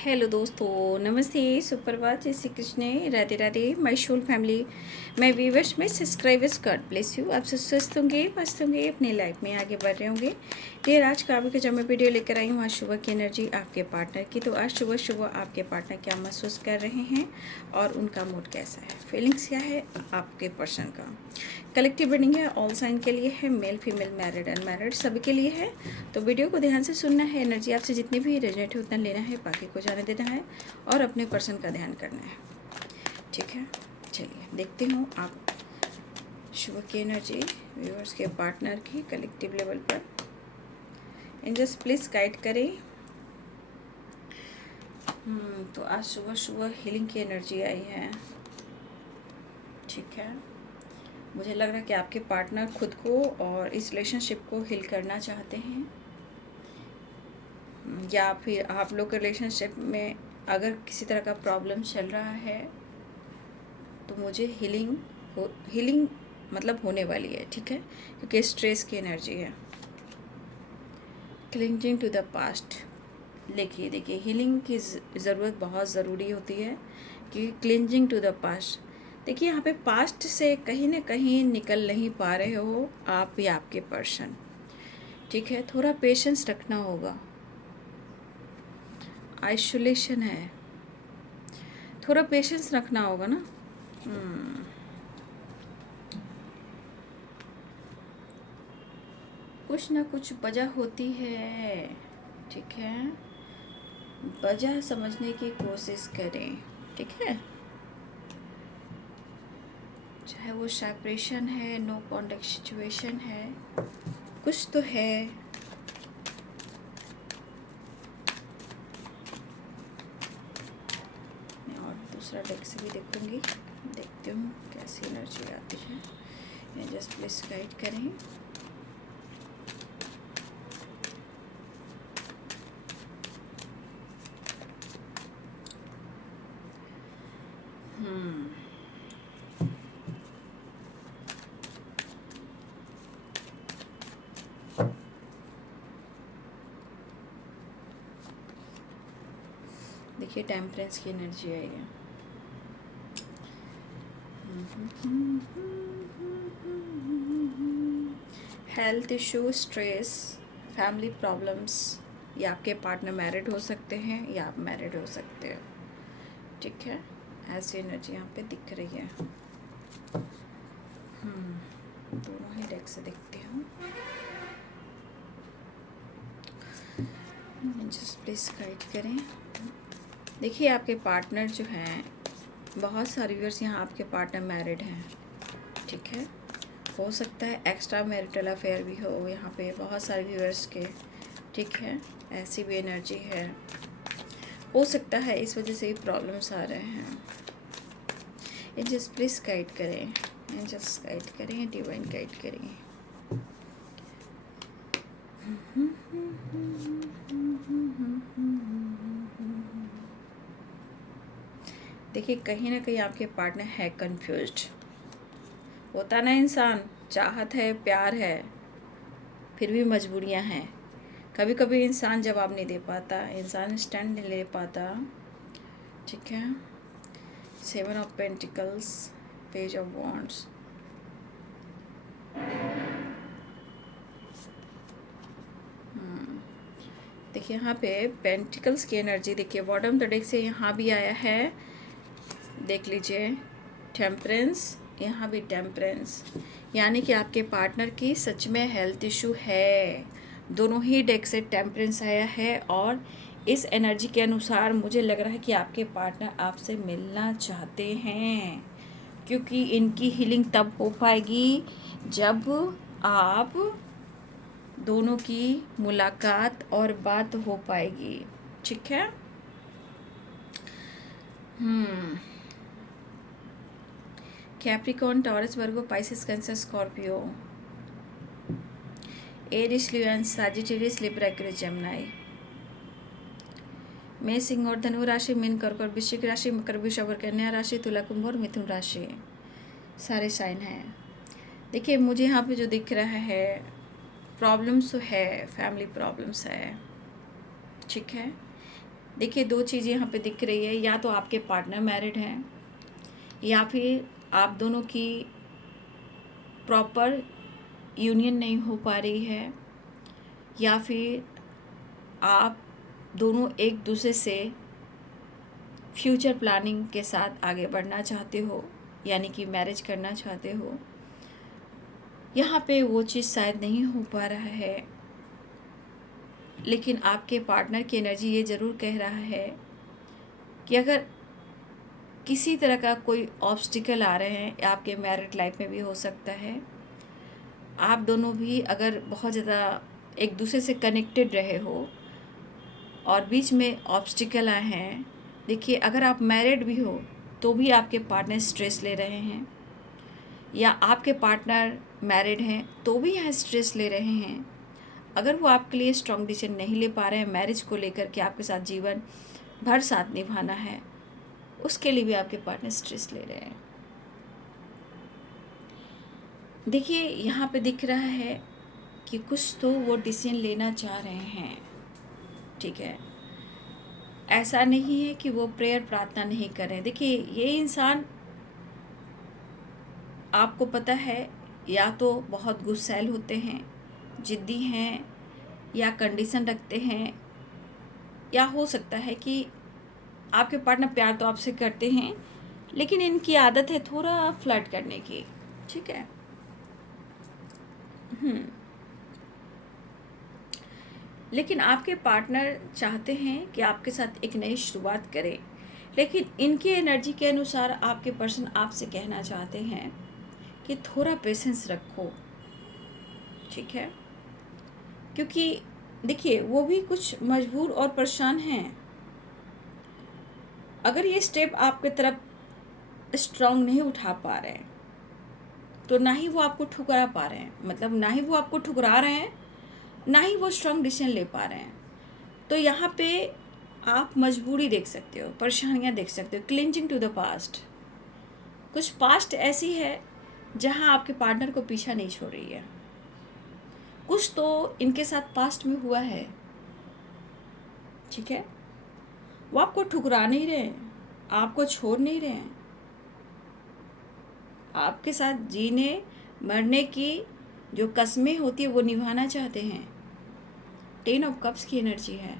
Hello दोस्तों, नमस्ते, सुप्रभात, जय Shri Krishna, Radhe Radhe my soul family. मैं व्यूवर्स में सब्सक्राइबर्स, गॉड ब्लेस यू। आप सब स्वस्थ होंगे, मस्त होंगे, अपने लाइफ में आगे बढ़ रहे होंगे। डियर, आज का आपके जब मैं वीडियो लेकर आई हूँ आज सुबह की एनर्जी आपके पार्टनर की। तो आज सुबह सुबह आपके पार्टनर क्या महसूस कर रहे हैं और उनका मूड कैसा है, फीलिंग्स क्या है आपके पर्सन का। कलेक्टिव रीडिंग है, ऑल साइन के लिए है, मेल फीमेल मैरिड अनमैरिड सभी के लिए है। तो वीडियो को ध्यान से सुनना है, एनर्जी आपसे जितनी भी रेजोनेट है उतना लेना है, बाकी को जाने देना है और अपने पर्सन का ध्यान करना है। ठीक है, चलिए देखते हूँ आप सुबह की एनर्जी व्यूअर्स के पार्टनर की कलेक्टिव लेवल पर। एंजल्स प्लीज़ गाइड करें। तो आज सुबह सुबह हीलिंग की एनर्जी आई है। ठीक है, मुझे लग रहा है कि आपके पार्टनर खुद को और इस रिलेशनशिप को हील करना चाहते हैं, या फिर आप लोग के रिलेशनशिप में अगर किसी तरह का प्रॉब्लम चल रहा है तो मुझे हीलिंग मतलब होने वाली है। ठीक है, क्योंकि स्ट्रेस की एनर्जी है। क्लिंजिंग टू द पास्ट, देखिए हीलिंग की ज़रूरत बहुत ज़रूरी होती है कि क्लिंजिंग टू द पास्ट। देखिए यहाँ पे पास्ट से कहीं ना कहीं निकल नहीं पा रहे हो आप या आपके पर्सन। ठीक है, थोड़ा पेशेंस रखना होगा। आइसोलेशन है, थोड़ा पेशेंस रखना होगा ना। कुछ ना कुछ वजह होती है। ठीक है, वजह समझने की कोशिश करें। ठीक है, चाहे वो सेपरेशन है, नो कॉन्टेक्ट सिचुएशन है, कुछ तो है। मैं और दूसरा डेक से भी देखूंगी, देखती हूँ कैसी एनर्जी आती है। जस्ट प्लीज गाइड करें। देखिए टेम्परेंस की एनर्जी आई है। Health issue, stress, family problems, या आपके पार्टनर मैरिड हो सकते हैं या आप मैरिड हो सकते हो। ठीक है, ऐसी एनर्जी यहाँ पे दिख रही है। दोनों ही डेक से देखती हूँ। जस्ट प्लीज गाइड करें। देखिए आपके पार्टनर जो हैं, बहुत सारे व्यूअर्स यहाँ आपके पार्टनर मैरिड हैं। ठीक है, हो सकता है एक्स्ट्रा मैरिटल अफेयर भी हो यहाँ पे बहुत सारे व्यूअर्स के। ठीक है, ऐसी भी एनर्जी है। हो सकता है इस वजह से ही प्रॉब्लम्स आ रहे हैं। एंजल्स प्लीज गाइड करें, एंजल्स गाइड करें, डिवाइन गाइड करें। देखिए कहीं ना कहीं आपके पार्टनर है कंफ्यूज्ड। होता ना, इंसान चाहत है, प्यार है, फिर भी मजबूरियां हैं। कभी कभी इंसान जवाब नहीं दे पाता, इंसान स्टैंड नहीं ले पाता। ठीक है, 7 of pentacles, page of wands. देखिए यहाँ पे पेंटिकल्स की एनर्जी, देखिए बॉटम द डेक से यहाँ भी आया है, देख लीजिए टेम्परेंस, यहाँ भी टेम्परेंस, यानी कि आपके पार्टनर की सच में हेल्थ इशू है। दोनों ही डेक से टेम्परेंस आया है और इस एनर्जी के अनुसार मुझे लग रहा है कि आपके पार्टनर आपसे मिलना चाहते हैं, क्योंकि इनकी हीलिंग तब हो पाएगी जब आप दोनों की मुलाकात और बात हो पाएगी। ठीक है, कैप्रिकॉर्न, टॉरस, वर्गो, पाइसेस, कैंसर, स्कॉर्पियो, एरिस, लियो, सजिटेरियस, लिब्रा, एक्वेरियस, जेमिनी। मेष, सिंह और धनु राशि, मीन, कर्क और वृश्चिक राशि, मकर, वृषभ और कन्या राशि, तुला, कुंभ और मिथुन राशि, सारे साइन हैं। देखिए मुझे यहाँ पे जो दिख रहा है, प्रॉब्लम्स तो है, फैमिली प्रॉब्लम्स है। ठीक है, देखिए 2 चीज़ें यहाँ पे दिख रही है, या तो आपके पार्टनर मैरिड हैं या फिर आप दोनों की प्रॉपर यूनियन नहीं हो पा रही है, या फिर आप दोनों एक दूसरे से फ्यूचर प्लानिंग के साथ आगे बढ़ना चाहते हो, यानी कि मैरिज करना चाहते हो। यहाँ पे वो चीज़ शायद नहीं हो पा रहा है, लेकिन आपके पार्टनर की एनर्जी ये ज़रूर कह रहा है कि अगर किसी तरह का कोई ऑब्स्टिकल आ रहे हैं, आपके मैरिड लाइफ में भी हो सकता है, आप दोनों भी अगर बहुत ज़्यादा एक दूसरे से कनेक्टेड रहे हो और बीच में ऑब्स्टिकल आए हैं, देखिए अगर आप मैरिड भी हो तो भी आपके पार्टनर स्ट्रेस ले रहे हैं, या आपके पार्टनर मैरिड हैं तो भी यहाँ स्ट्रेस ले रहे हैं। अगर वो आपके लिए स्ट्रॉन्ग डिसीजन नहीं ले पा रहे हैं मैरिज को लेकर के, आपके साथ जीवन भर साथ निभाना है, उसके लिए भी आपके पार्टनर स्ट्रेस ले रहे हैं। देखिए यहाँ पे दिख रहा है कि कुछ तो वो डिसीजन लेना चाह रहे हैं, ठीक है। ऐसा नहीं है कि वो प्रेयर प्रार्थना नहीं कर रहे हैं। देखिए ये इंसान, आपको पता है, या तो बहुत गुस्सैल होते हैं, जिद्दी हैं, या कंडीशन रखते हैं, या हो सकता है कि आपके पार्टनर प्यार तो आपसे करते हैं लेकिन इनकी आदत है थोड़ा फ्लर्ट करने की, ठीक है। लेकिन आपके पार्टनर चाहते हैं कि आपके साथ एक नई शुरुआत करें, लेकिन इनकी एनर्जी के अनुसार आपके पर्सन आपसे कहना चाहते हैं कि थोड़ा पेशेंस रखो, ठीक है। क्योंकि देखिए वो भी कुछ मजबूर और परेशान हैं। अगर ये स्टेप आपके तरफ स्ट्रांग नहीं उठा पा रहे हैं तो ना ही वो आपको ठुकरा पा रहे हैं, मतलब ना ही वो आपको ठुकरा रहे हैं, ना ही वो स्ट्रांग डिसीजन ले पा रहे हैं। तो यहाँ पे आप मजबूरी देख सकते हो, परेशानियाँ देख सकते हो, क्लिंजिंग टू द पास्ट। कुछ पास्ट ऐसी है जहाँ आपके पार्टनर को पीछा नहीं छोड़ रही है। कुछ तो इनके साथ पास्ट में हुआ है, ठीक है। वो आपको ठुकरा नहीं रहे हैं, आपको छोड़ नहीं रहे हैं, आपके साथ जीने मरने की जो कस्में होती है वो निभाना चाहते हैं। 10 ऑफ कप्स की एनर्जी है।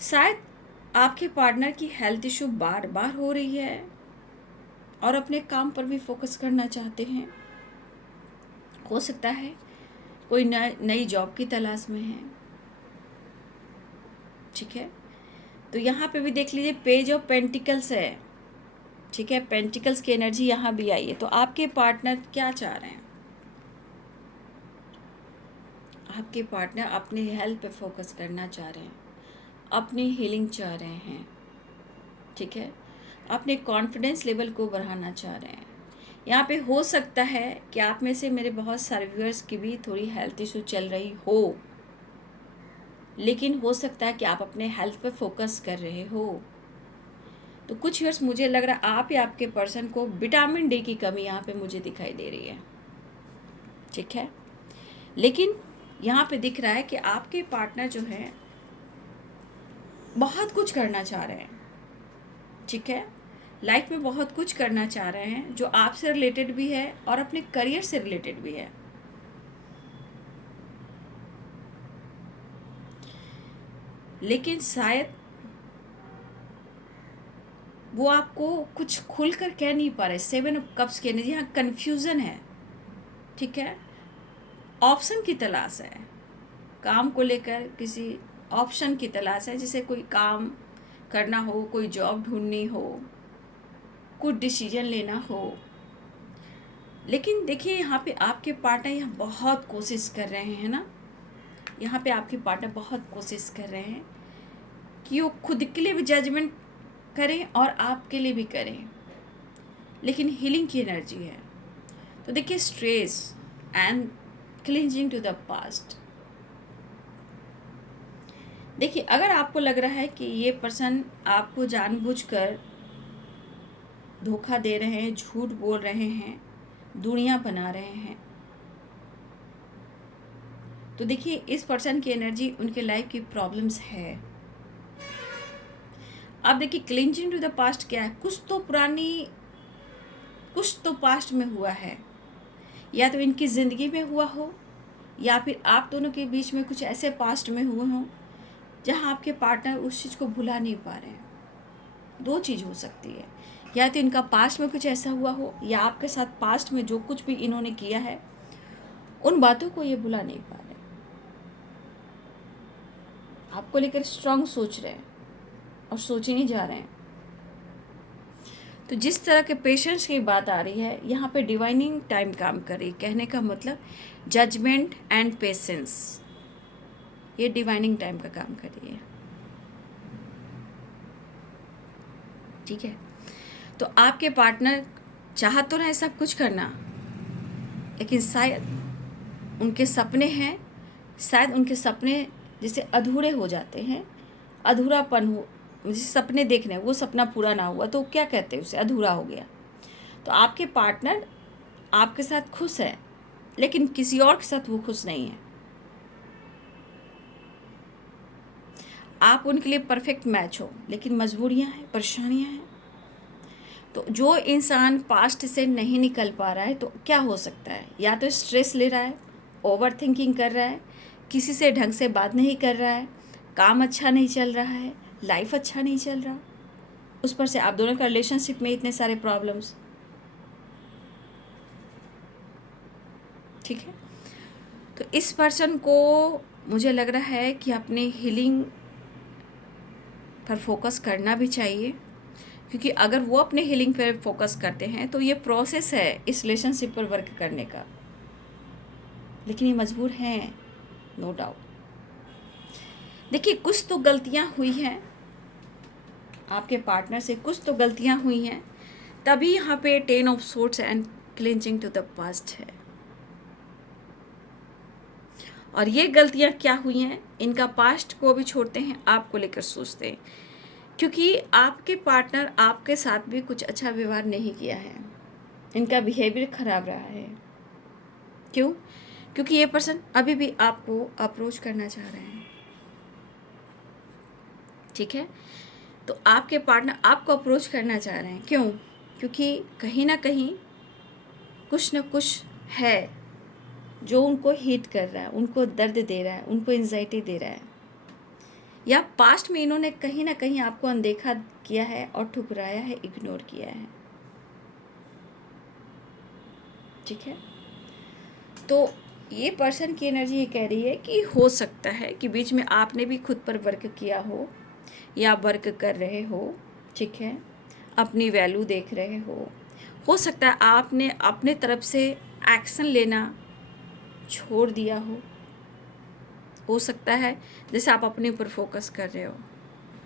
शायद आपके पार्टनर की हेल्थ इशू बार बार हो रही है और अपने काम पर भी फोकस करना चाहते हैं। हो सकता है कोई नई जॉब की तलाश में है, ठीक है। तो यहाँ पे भी देख लीजिए पेज ऑफ पेंटिकल्स है, ठीक है। पेंटिकल्स की एनर्जी यहाँ भी आई है। तो आपके पार्टनर क्या चाह रहे हैं? आपके पार्टनर अपनी हेल्थ पे फोकस करना चाह रहे हैं, अपनी हीलिंग चाह रहे हैं, ठीक है। अपने कॉन्फिडेंस लेवल को बढ़ाना चाह रहे हैं। यहाँ पे हो सकता है कि आप में से मेरे बहुत सारे व्यूअर्स की भी थोड़ी हेल्थ इशू चल रही हो, लेकिन हो सकता है कि आप अपने हेल्थ पे फोकस कर रहे हो। तो कुछ व्यूअर्स, मुझे लग रहा है आप या आपके पर्सन को विटामिन डी की कमी यहाँ पे मुझे दिखाई दे रही है, ठीक है। लेकिन यहाँ पे दिख रहा है कि आपके पार्टनर जो है बहुत कुछ करना चाह रहे हैं, ठीक है। लाइफ में बहुत कुछ करना चाह रहे हैं जो आपसे रिलेटेड भी है और अपने करियर से रिलेटेड भी है। लेकिन शायद वो आपको कुछ खुलकर कह नहीं पा रहे। 7 ऑफ कप्स की एनर्जी, यहाँ कन्फ्यूज़न है, ठीक है। ऑप्शन की तलाश है, काम को लेकर किसी ऑप्शन की तलाश है, जैसे कोई काम करना हो, कोई जॉब ढूंढनी हो, कुछ डिसीजन लेना हो। लेकिन देखिए यहाँ पे आपके पार्टनर यहाँ बहुत कोशिश कर रहे हैं ना, यहाँ पे आपके पार्टनर बहुत कोशिश कर रहे हैं कि वो खुद के लिए भी जजमेंट करें और आपके लिए भी करें, लेकिन हीलिंग की एनर्जी है। तो देखिए stress and clinging to the past. देखिए अगर आपको लग रहा है कि ये पर्सन आपको जानबूझकर धोखा दे रहे हैं, झूठ बोल रहे हैं, दूरियां बना रहे हैं, तो देखिए इस पर्सन की एनर्जी, उनके लाइफ की प्रॉब्लम्स है, अब देखिए क्लिंचिंग टू द पास्ट क्या है, कुछ तो पास्ट में हुआ है, या तो इनकी ज़िंदगी में हुआ हो, या फिर आप दोनों के बीच में कुछ ऐसे पास्ट में हुए हों जहाँ आपके पार्टनर उस चीज़ को भुला नहीं पा रहे हैं। दो चीज़ हो सकती है, या तो इनका पास्ट में कुछ ऐसा हुआ हो, या आपके साथ पास्ट में जो कुछ भी इन्होंने किया है उन बातों को ये भुला नहीं पा रहे, आपको लेकर स्ट्रांग सोच रहे हैं और सोच ही नहीं जा रहे हैं। तो जिस तरह के पेशेंस की बात आ रही है यहाँ पे डिवाइनिंग टाइम काम कर रही है, कहने का मतलब जजमेंट एंड पेशेंस, ये डिवाइनिंग टाइम का काम कर रही है। ठीक है, तो आपके पार्टनर चाह तो रहे सब कुछ करना, लेकिन शायद उनके सपने हैं, शायद उनके सपने जैसे अधूरे हो जाते हैं, अधूरापन हो, जैसे सपने देखने वो सपना पूरा ना हुआ तो क्या कहते हैं उसे, अधूरा हो गया। तो आपके पार्टनर आपके साथ खुश है, लेकिन किसी और के साथ वो खुश नहीं है। आप उनके लिए परफेक्ट मैच हो, लेकिन मजबूरियां हैं, परेशानियां हैं। तो जो इंसान पास्ट से नहीं निकल पा रहा है तो क्या हो सकता है, या तो स्ट्रेस ले रहा है, ओवर थिंकिंग कर रहा है, किसी से ढंग से बात नहीं कर रहा है, काम अच्छा नहीं चल रहा है, लाइफ अच्छा नहीं चल रहा, उस पर से आप दोनों का रिलेशनशिप में इतने सारे प्रॉब्लम्स। ठीक है, तो इस पर्सन को मुझे लग रहा है कि अपने हीलिंग पर फोकस करना भी चाहिए, क्योंकि अगर वो अपने हीलिंग पर फोकस करते हैं तो ये प्रोसेस है इस रिलेशनशिप पर वर्क करने का, लेकिन ये मजबूर हैं, नो डाउट। देखिए कुछ तो गलतियां हुई हैं, आपके पार्टनर से कुछ तो गलतियां हुई हैं, तभी यहाँ पे 10 of swords and clinging to the past है। और ये गलतियां क्या हुई हैं, इनका पास्ट को भी छोड़ते हैं, आपको लेकर सोचते हैं, क्योंकि आपके पार्टनर आपके साथ भी कुछ अच्छा व्यवहार नहीं किया है, इनका बिहेवियर खराब रहा है। क्यों? क्योंकि ये पर्सन अभी भी आपको अप्रोच करना चाह रहे हैं। ठीक है, तो आपके पार्टनर आपको अप्रोच करना चाह रहे हैं, क्यों? क्योंकि कहीं ना कहीं कुछ न कुछ है जो उनको हिट कर रहा है, उनको दर्द दे रहा है, उनको एंजाइटी दे रहा है, या पास्ट में इन्होंने कहीं ना कहीं आपको अनदेखा किया है और ठुकराया है, इग्नोर किया है। ठीक है, तो ये पर्सन की एनर्जी ये कह रही है कि हो सकता है कि बीच में आपने भी खुद पर वर्क किया हो या वर्क कर रहे हो। ठीक है, अपनी वैल्यू देख रहे हो सकता है आपने अपने तरफ से एक्शन लेना छोड़ दिया हो सकता है जैसे आप अपने ऊपर फोकस कर रहे हो,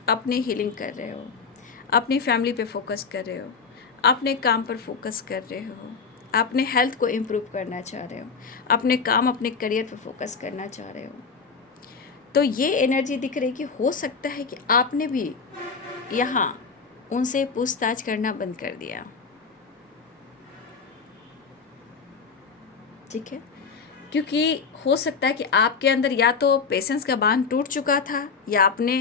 अपनी हीलिंग कर रहे हो, अपनी फैमिली पे फोकस कर रहे हो, अपने काम पर फोकस कर रहे हो, अपने हेल्थ को इम्प्रूव करना चाह रहे हो, अपने काम अपने करियर पे फोकस करना चाह रहे हो। तो ये एनर्जी दिख रही कि हो सकता है कि आपने भी यहाँ उनसे पूछताछ करना बंद कर दिया। ठीक है, क्योंकि हो सकता है कि आपके अंदर या तो पेशेंस का बांध टूट चुका था, या आपने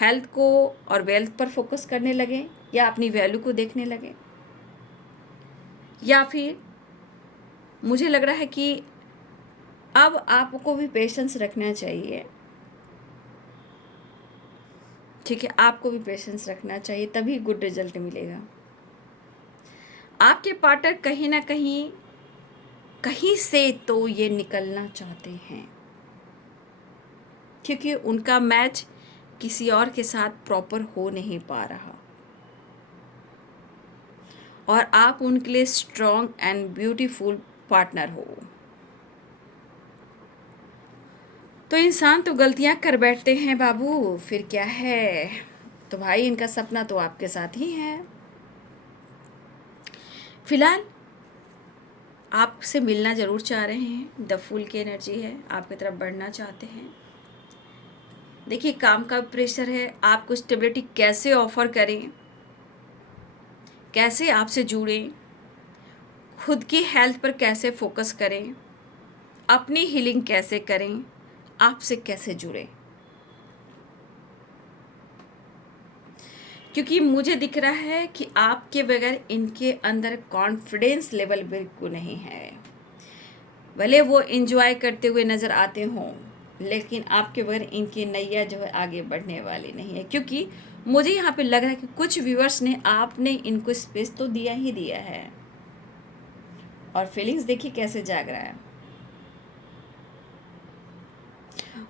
हेल्थ को और वेल्थ पर फोकस करने लगे, या अपनी वैल्यू को देखने लगे, या फिर मुझे लग रहा है कि अब आपको भी पेशेंस रखना चाहिए। ठीक है, आपको भी पेशेंस रखना चाहिए, तभी गुड रिजल्ट मिलेगा। आपके पार्टनर कहीं ना कहीं से तो ये निकलना चाहते हैं, क्योंकि उनका मैच किसी और के साथ प्रॉपर हो नहीं पा रहा, और आप उनके लिए स्ट्रॉन्ग एंड ब्यूटीफुल पार्टनर हो। तो इंसान तो गलतियां कर बैठते हैं बाबू, फिर क्या है। तो भाई इनका सपना तो आपके साथ ही है। फिलहाल आपसे मिलना ज़रूर चाह रहे हैं, द फूल की एनर्जी है, आपकी तरफ बढ़ना चाहते हैं। देखिए काम का प्रेशर है, आपको स्टेबिलिटी कैसे ऑफर करें, कैसे आपसे जुड़ें, खुद की हेल्थ पर कैसे फोकस करें, अपनी हीलिंग कैसे करें, आपसे कैसे जुड़ें। क्योंकि मुझे दिख रहा है कि आपके बगैर इनके अंदर कॉन्फिडेंस लेवल बिल्कुल नहीं है। भले वो इंजॉय करते हुए नज़र आते हों, लेकिन आपके बगैर इनकी नैया जो है आगे बढ़ने वाली नहीं है। क्योंकि मुझे यहाँ पे लग रहा है कि कुछ व्यूअर्स ने आपने इनको स्पेस तो दिया ही दिया है, और फीलिंग्स देखिए कैसे जाग रहा है।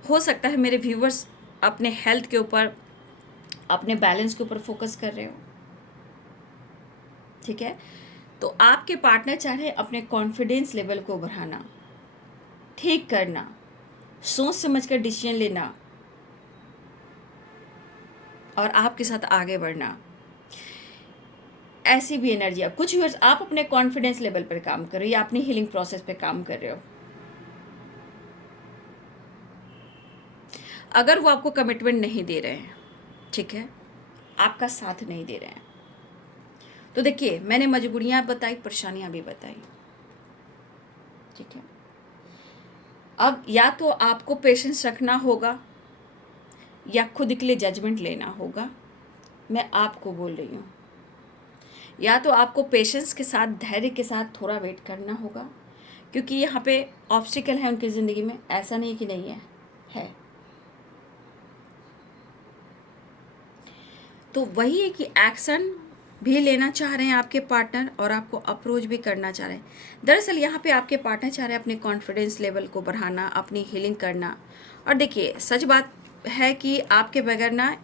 हो सकता है मेरे व्यूअर्स अपने हेल्थ के ऊपर, अपने बैलेंस के ऊपर फोकस कर रहे हो, ठीक है। तो आपके पार्टनर चाह रहे हैं अपने कॉन्फिडेंस लेवल को बढ़ाना, ठीक करना, सोच समझ कर डिसीजन लेना और आपके साथ आगे बढ़ना। ऐसी भी एनर्जी है। कुछ व्यूअर्स आप अपने कॉन्फिडेंस लेवल पर काम कर रहे हो या अपनी हीलिंग प्रोसेस पे काम कर रहे हो। अगर वो आपको कमिटमेंट नहीं दे रहे हैं, ठीक है, आपका साथ नहीं दे रहे हैं, तो देखिए मैंने मजबूरियां बताई, परेशानियां भी बताई, ठीक है। अब या तो आपको पेशेंस रखना होगा या खुद के लिए जजमेंट लेना होगा। मैं आपको बोल रही हूँ, या तो आपको पेशेंस के साथ, धैर्य के साथ थोड़ा वेट करना होगा, क्योंकि यहाँ पे ऑब्स्टिकल है उनकी ज़िंदगी में, ऐसा नहीं कि नहीं है। तो वही है कि एक्शन भी लेना चाह रहे हैं आपके पार्टनर और आपको अप्रोच भी करना चाह रहे हैं। दरअसल यहाँ पे आपके पार्टनर चाह रहे हैं अपने कॉन्फिडेंस लेवल को बढ़ाना, अपनी हीलिंग करना। और देखिए सच बात है कि आपके बगैर ना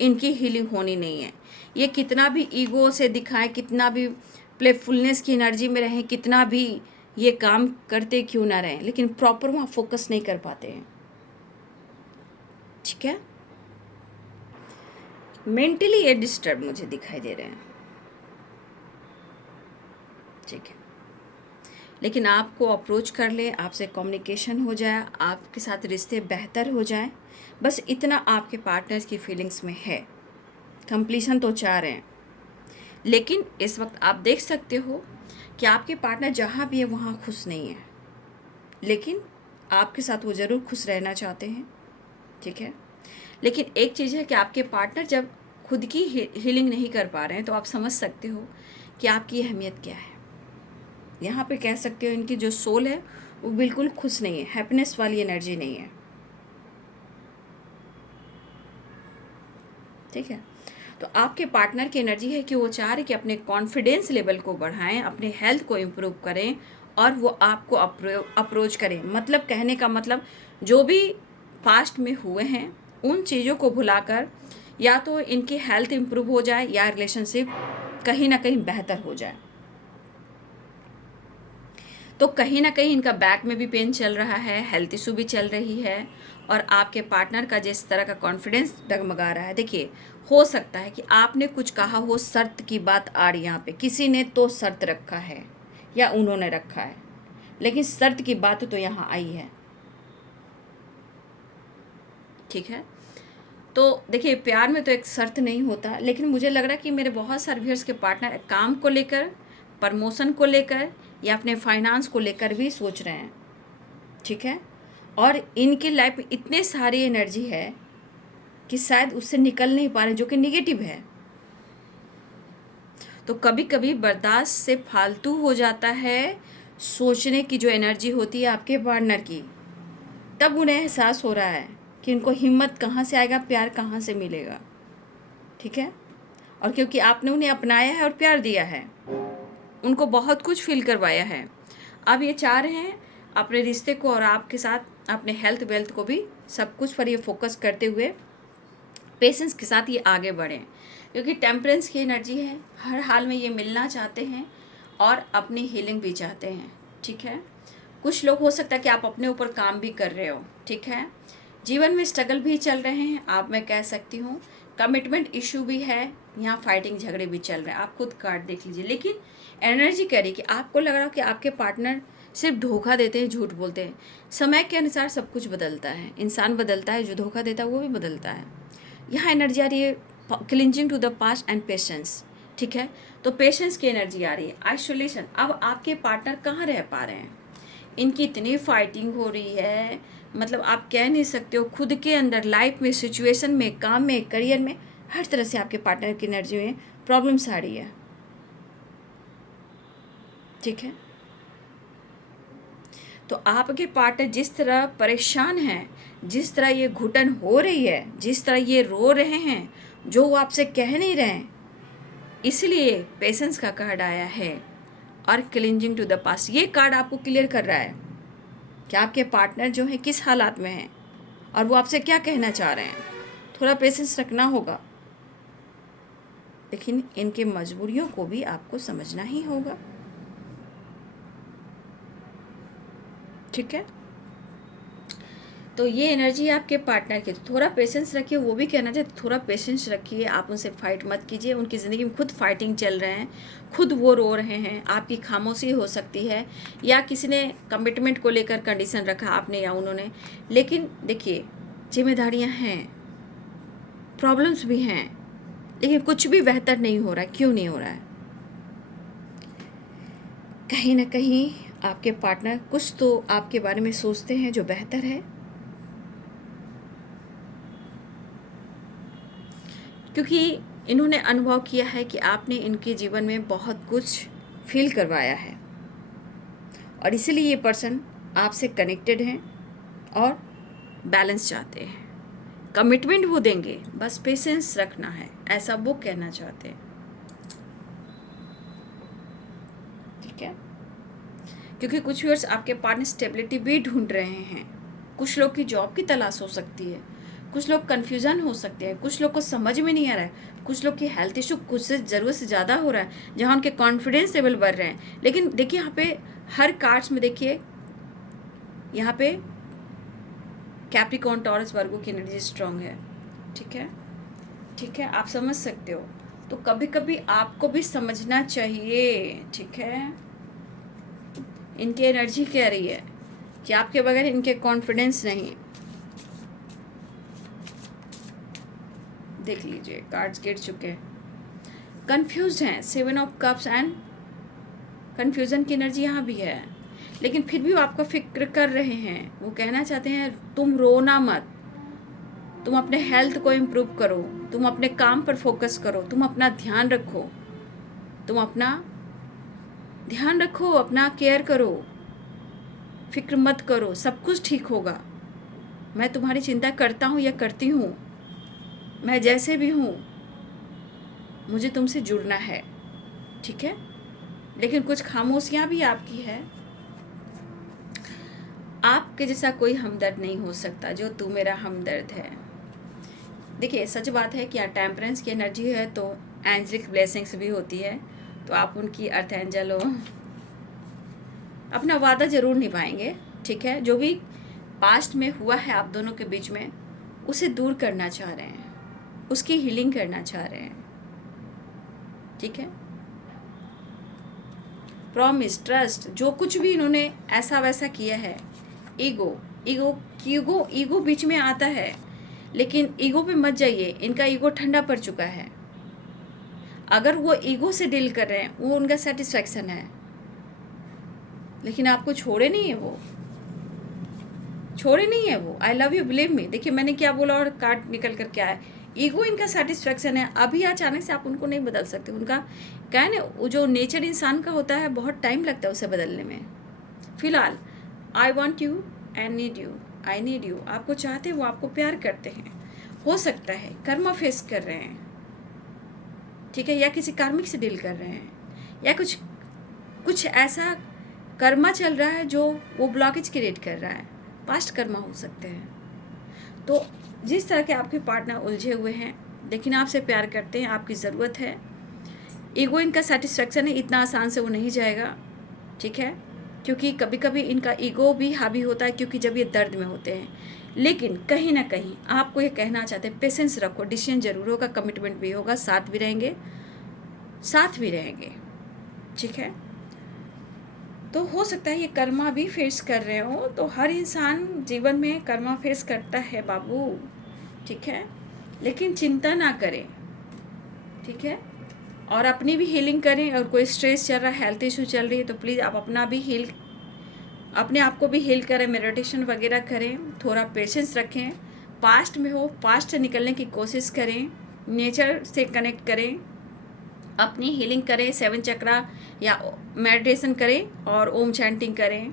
इनकी हीलिंग होनी नहीं है। ये कितना भी ईगो से दिखाएं, कितना भी प्लेफुलनेस की एनर्जी में रहें, कितना भी ये काम करते क्यों ना रहें, लेकिन प्रॉपर वहाँ फोकस नहीं कर पाते हैं, ठीक है। मेंटली ये डिस्टर्ब मुझे दिखाई दे रहे हैं, ठीक है। लेकिन आपको अप्रोच कर ले, आपसे कम्युनिकेशन हो जाए, आपके साथ रिश्ते बेहतर हो जाए, बस इतना आपके पार्टनर्स की फीलिंग्स में है। कंप्लीशन तो चाह रहे हैं, लेकिन इस वक्त आप देख सकते हो कि आपके पार्टनर जहाँ भी है वहाँ खुश नहीं है, लेकिन आपके साथ वो ज़रूर खुश रहना चाहते हैं, ठीक है। लेकिन एक चीज़ है कि आपके पार्टनर जब खुद की हीलिंग नहीं कर पा रहे हैं, तो आप समझ सकते हो कि आपकी अहमियत क्या है। यहाँ पे कह सकते हो इनकी जो सोल है वो बिल्कुल खुश नहीं है, हैप्पीनेस वाली एनर्जी नहीं है, ठीक है। तो आपके पार्टनर की एनर्जी है कि वो चाह रहे कि अपने कॉन्फिडेंस लेवल को बढ़ाएं, अपने हेल्थ को इम्प्रूव करें और वो आपको अप्रोच करें। मतलब कहने का मतलब जो भी पास्ट में हुए हैं उन चीज़ों को भुलाकर या तो इनकी हेल्थ इम्प्रूव हो जाए या रिलेशनशिप कहीं ना कहीं बेहतर हो जाए। तो कहीं ना कहीं इनका बैक में भी पेन चल रहा है, हेल्थ इशू भी चल रही है, और आपके पार्टनर का जिस तरह का कॉन्फिडेंस डगमगा रहा है। देखिए हो सकता है कि आपने कुछ कहा हो, शर्त की बात आ रही, यहाँ पे किसी ने तो शर्त रखा है या उन्होंने रखा है, लेकिन शर्त की बात तो यहाँ आई है, ठीक है। तो देखिए प्यार में तो एक शर्त नहीं होता, लेकिन मुझे लग रहा है कि मेरे बहुत सारे व्यूअर्स के पार्टनर काम को लेकर, प्रमोशन को लेकर या अपने फाइनेंस को लेकर भी सोच रहे हैं, ठीक है। और इनकी लाइफ में इतने सारी एनर्जी है कि शायद उससे निकल नहीं पा रहे, जो कि निगेटिव है। तो कभी कभी बर्दाश्त से फालतू हो जाता है सोचने की जो एनर्जी होती है आपके पार्टनर की, तब उन्हें एहसास हो रहा है कि इनको हिम्मत कहाँ से आएगा, प्यार कहाँ से मिलेगा, ठीक है। और क्योंकि आपने उन्हें अपनाया है और प्यार दिया है, उनको बहुत कुछ फील करवाया है, अब ये चाह रहे हैं अपने रिश्ते को और आपके साथ अपने हेल्थ वेल्थ को भी सब कुछ पर ये फोकस करते हुए पेशेंस के साथ ये आगे बढ़ें, क्योंकि टेम्परेंस की एनर्जी है। हर हाल में ये मिलना चाहते हैं और अपनी हीलिंग भी चाहते हैं, ठीक है। कुछ लोग हो सकता है कि आप अपने ऊपर काम भी कर रहे हो, ठीक है। जीवन में स्ट्रगल भी चल रहे हैं, आप मैं कह सकती हूँ कमिटमेंट इशू भी है, यहाँ फाइटिंग झगड़े भी चल रहे हैं। आप खुद कार्ड देख लीजिए, लेकिन एनर्जी कह रही कि आपको लग रहा हो कि आपके पार्टनर सिर्फ धोखा देते हैं, झूठ बोलते हैं। समय के अनुसार सब कुछ बदलता है, इंसान बदलता है, जो धोखा देता है वो भी बदलता है। यहाँ एनर्जी आ रही है clinging to the past and patience, ठीक है। तो पेशेंस की एनर्जी आ रही है, आइसोलेशन। अब आपके पार्टनर कहाँ रह पा रहे हैं, इनकी इतनी फाइटिंग हो रही है, मतलब आप कह नहीं सकते हो। खुद के अंदर लाइफ में, सिचुएशन में, काम में, करियर में हर तरह से आपके पार्टनर की एनर्जी में प्रॉब्लम्स आ रही है, ठीक है। तो आपके पार्टनर जिस तरह परेशान हैं, जिस तरह ये घुटन हो रही है, जिस तरह ये रो रहे हैं, जो वो आपसे कह नहीं रहे हैं, इसलिए पेशेंस का कार्ड आया है और क्लिंजिंग टू द पास्ट। ये कार्ड आपको क्लियर कर रहा है कि आपके पार्टनर जो है किस हालात में हैं और वो आपसे क्या कहना चाह रहे हैं। थोड़ा पेशेंस रखना होगा, लेकिन इनके मजबूरियों को भी आपको समझना ही होगा, ठीक है। तो ये एनर्जी आपके पार्टनर की, तो थोड़ा पेशेंस रखिए। वो भी कहना चाहते थोड़ा पेशेंस रखिए, आप उनसे फाइट मत कीजिए। उनकी ज़िंदगी में खुद फाइटिंग चल रहे हैं, खुद वो रो रहे हैं। आपकी खामोशी हो सकती है, या किसी ने कमिटमेंट को लेकर कंडीशन रखा, आपने या उन्होंने। लेकिन देखिए, जिम्मेदारियां हैं, प्रॉब्लम्स भी हैं, लेकिन कुछ भी बेहतर नहीं हो रहा है। क्यों नहीं हो रहा है? कहीं ना कहीं आपके पार्टनर कुछ तो आपके बारे में सोचते हैं जो बेहतर है, क्योंकि इन्होंने अनुभव किया है कि आपने इनके जीवन में बहुत कुछ फील करवाया है, और इसीलिए ये पर्सन आपसे कनेक्टेड हैं और बैलेंस चाहते हैं। कमिटमेंट वो देंगे, बस पेशेंस रखना है, ऐसा वो कहना चाहते हैं, ठीक है। क्योंकि कुछ व्यूअर्स आपके पार्टनर स्टेबिलिटी भी ढूंढ रहे हैं। कुछ लोग की जॉब की तलाश हो सकती है, कुछ लोग कन्फ्यूज़न हो सकते हैं, कुछ लोग को समझ में नहीं आ रहा है, कुछ लोग की हेल्थ इशू कुछ से ज़रूरत से ज़्यादा हो रहा है, जहाँ उनके कॉन्फिडेंस लेवल बढ़ रहे हैं। लेकिन देखिए यहाँ पे हर कार्ड्स में देखिए, यहाँ पे कैप्रिकॉर्न, टॉरस, वर्गो की एनर्जी स्ट्रांग है, ठीक है, ठीक है। आप समझ सकते हो। तो कभी कभी आपको भी समझना चाहिए, ठीक है। इनकी एनर्जी कह रही है कि आपके बगैर इनके कॉन्फिडेंस नहीं। देख लीजिए, कार्ड्स गिर चुके हैं, कंफ्यूज हैं, 7 ऑफ कप्स एंड कंफ्यूजन की एनर्जी यहाँ भी है। लेकिन फिर भी वो आपका फिक्र कर रहे हैं। वो कहना चाहते हैं तुम रोना मत, तुम अपने हेल्थ को इम्प्रूव करो, तुम अपने काम पर फोकस करो, तुम अपना ध्यान रखो, तुम अपना ध्यान रखो, अपना केयर करो, फिक्र मत करो, सब कुछ ठीक होगा। मैं तुम्हारी चिंता करता हूँ या करती हूँ, मैं जैसे भी हूँ, मुझे तुमसे जुड़ना है, ठीक है। लेकिन कुछ खामोशियाँ भी आपकी है। आपके जैसा कोई हमदर्द नहीं हो सकता जो तू मेरा हमदर्द है। देखिए, सच बात है कि यहाँ टेम्परेंस की एनर्जी है, तो एंजलिक ब्लेसिंग्स भी होती है। तो आप उनकी अर्थ एंजल हो, अपना वादा ज़रूर निभाएंगे, ठीक है। जो भी पास्ट में हुआ है आप दोनों के बीच में, उसे दूर करना चाह रहे हैं, उसकी हीलिंग करना चाह रहे हैं, ठीक है। प्रॉमिस, ट्रस्ट, जो कुछ भी इन्होंने ऐसा वैसा किया है, ईगो ईगो ईगो ईगो बीच में आता है, लेकिन ईगो पे मत जाइए। इनका ईगो ठंडा पड़ चुका है। अगर वो ईगो से डील कर रहे हैं, वो उनका सेटिस्फैक्शन है, लेकिन आपको छोड़े नहीं है, वो छोड़े नहीं है वो। I love you, believe me. देखिए मैंने क्या बोला और कार्ड निकल कर क्या है। ईगो इनका सेटिस्फैक्शन है। अभी अचानक से आप उनको नहीं बदल सकते। उनका क्या है ना, जो नेचर इंसान का होता है, बहुत टाइम लगता है उसे बदलने में। फिलहाल I want you and need you, I need you, आपको चाहते हैं, वो आपको प्यार करते हैं। हो सकता है कर्मा फेस कर रहे हैं, ठीक है, या किसी कार्मिक से डील कर रहे हैं, या कुछ ऐसा कर्मा चल रहा है जो वो ब्लॉकेज क्रिएट कर रहा है। पास्ट कर्मा हो सकते हैं। तो जिस तरह के आपके पार्टनर उलझे हुए हैं, लेकिन आपसे प्यार करते हैं, आपकी ज़रूरत है। ईगो इनका सेटिस्फैक्शन है, इतना आसान से वो नहीं जाएगा, ठीक है। क्योंकि कभी कभी इनका ईगो भी हावी होता है, क्योंकि जब ये दर्द में होते हैं। लेकिन कहीं ना कहीं आपको ये कहना चाहते हैं, पेशेंस रखो, डिसीजन जरूर होगा, कमिटमेंट भी होगा, साथ भी रहेंगे, ठीक है। तो हो सकता है ये कर्मा भी फेस कर रहे हो। तो हर इंसान जीवन में कर्मा फेस करता है बाबू, ठीक है। लेकिन चिंता ना करें, ठीक है, और अपनी भी हीलिंग करें। और कोई स्ट्रेस चल रहा है, हेल्थ इशू चल रही है, तो प्लीज़ आप अपने आप को भी हील करें, मेडिटेशन वगैरह करें, थोड़ा पेशेंस रखें। पास्ट में हो, पास्ट से निकलने की कोशिश करें, नेचर से कनेक्ट करें, अपनी हीलिंग करें, 7 चक्रा या मेडिटेशन करें और ओम चैंटिंग करें,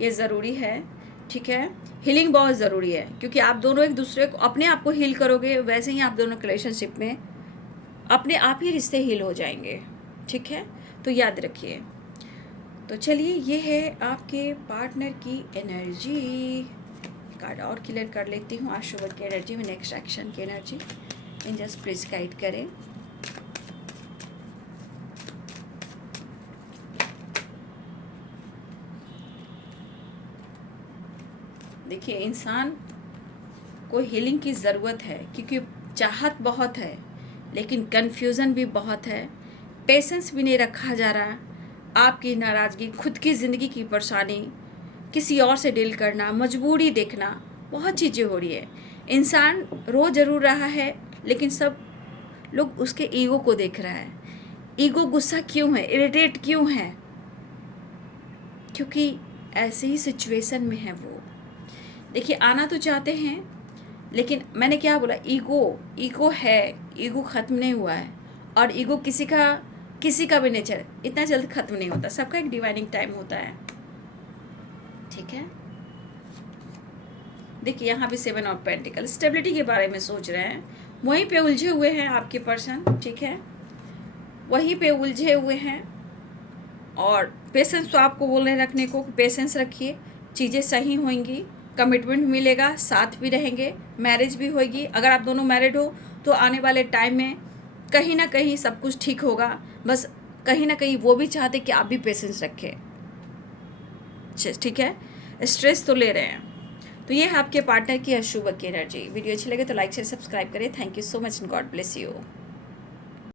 ये ज़रूरी है। ठीक है, हीलिंग बहुत ज़रूरी है, क्योंकि आप दोनों एक दूसरे को, अपने आप को हील करोगे, वैसे ही आप दोनों रिलेशनशिप में अपने आप ही रिश्ते हील हो जाएंगे। ठीक है, तो याद रखिए। तो चलिए, ये है आपके पार्टनर की एनर्जी। कार्ड और क्लियर कर लेती हूँ। आज सुबह की एनर्जी में नेक्स्ट एक्शन की एनर्जी एंजल्स प्लीज गाइड करें। देखिए, इंसान को हीलिंग की ज़रूरत है, क्योंकि चाहत बहुत है लेकिन कन्फ्यूज़न भी बहुत है, पेशेंस भी नहीं रखा जा रहा। आपकी नाराज़गी, खुद की ज़िंदगी की परेशानी, किसी और से डील करना, मजबूरी देखना, बहुत चीज़ें हो रही है। इंसान रो ज़रूर रहा है, लेकिन सब लोग उसके ईगो को देख रहा है। ईगो गुस्सा क्यों है, इरिटेट क्यों है? क्योंकि ऐसे ही सिचुएशन में है वो। देखिए, आना तो चाहते हैं, लेकिन मैंने क्या बोला, ईगो है, ईगो ख़त्म नहीं हुआ है। और ईगो किसी का भी नेचर इतना जल्द ख़त्म नहीं होता, सबका एक डिवाइनिंग टाइम होता है। ठीक है, देखिए यहाँ भी 7 ऑफ पेंटिकल, स्टेबिलिटी के बारे में सोच रहे हैं, वहीं पे उलझे हुए हैं आपके पर्सन। ठीक है, वहीं पे उलझे हुए हैं। और पेशेंस तो आपको बोल रहे हैं रखने को, पेशेंस रखिए, चीज़ें सही होंगी, कमिटमेंट मिलेगा, साथ भी रहेंगे, मैरिज भी होगी। अगर आप दोनों मैरिड हो तो आने वाले टाइम में कहीं ना कहीं सब कुछ ठीक होगा। बस कहीं ना कहीं वो भी चाहते कि आप भी पेशेंस रखें। ठीक है, स्ट्रेस तो ले रहे हैं। तो ये है आपके पार्टनर की अशुभ की एनर्जी। वीडियो अच्छी लगे तो लाइक शेयर सब्सक्राइब करें। Thank you so much and God bless you.